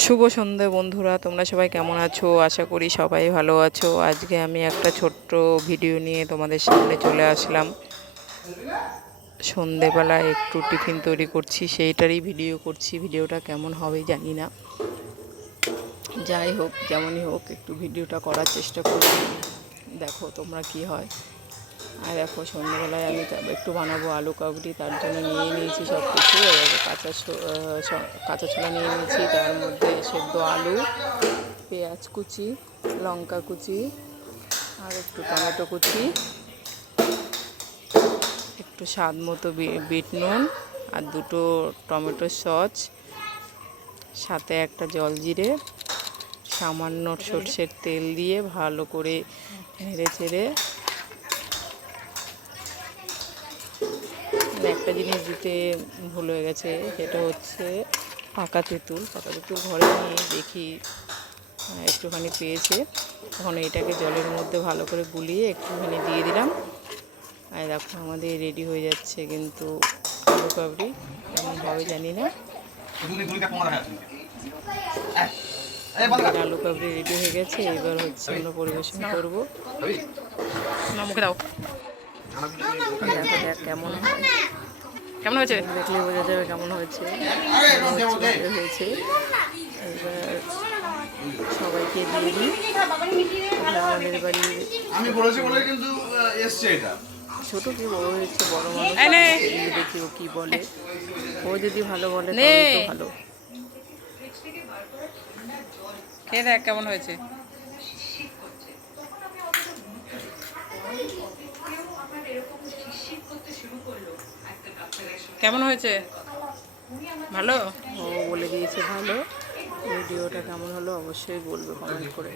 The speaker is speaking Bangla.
শুভ সন্ধ্যে বন্ধুরা, তোমরা সবাই কেমন আছো? আশা করি সবাই ভালো আছো। আজকে আমি একটা ছোট্ট ভিডিও নিয়ে তোমাদের সামনে চলে আসলাম। সন্ধেবেলা একটু টিফিন তৈরি করছি, সেইটারই ভিডিও করছি। ভিডিওটা কেমন হবে জানি না। যাই হোক, যেমনই হোক, একটু ভিডিওটা করার চেষ্টা করছি। দেখো তোমরা কি হয়। আর দেখো, সন্ধ্যেবেলায় আমি একটু বানাবো আলু কাবলি, তার জন্য নিয়ে নিয়েছি সব কিছু কাঁচা কাঁচা ছোলা নিয়ে নিয়েছি, তার মধ্যে সেদ্ধ আলু, পেঁয়াজ কুচি, লঙ্কা কুচি, আর একটু টমেটো কুচি, একটু স্বাদ মতো বিট নুন, আর দুটো টমেটো সস, সাথে একটা জল জিরে, সামান্য সর্ষের তেল দিয়ে ভালো করে নেড়ে চেড়ে একটা জিনিস দিতে ভুল হয়ে গেছে সেটা হচ্ছে পাকা তেঁতুল। পাকা তেঁতুল ঘরে নিয়ে দেখি একটুখানি পেয়েছে। তখন এটাকে জলের মধ্যে ভালো করে গুলিয়ে একটুখানি দিয়ে দিলাম। আর দেখো আমাদের রেডি হয়ে যাচ্ছে কিন্তু আলু কাবড়ি কেমন হবে জানি না। আলু কাবড়ি রেডি হয়ে গেছে এবার হচ্ছে আমরা পরিবেশন করব। দাও। দেখো দেখ কেমন হয়। কেমন হয়েছে? দেখলে বোঝা যাবে কেমন হয়েছে। কেমন হচ্ছে, ভালো হয়েছে সবাইকে দিয়ে দিই। আমাদের বাড়ির আমি বলেছি বলে কিন্তু এসছে এটা। ছোট কি বড় হয়েছে বড় মানুষ দেখি ও কি বলে। ও যদি ভালো বলে তো ভালো। খেয়ে দেখ কেমন হয়েছে। কেমন হয়েছে? ভালো? ও বলে দিয়েছে ভালো। ভিডিওটা কেমন হলো অবশ্যই বলবে কমেন্ট করে।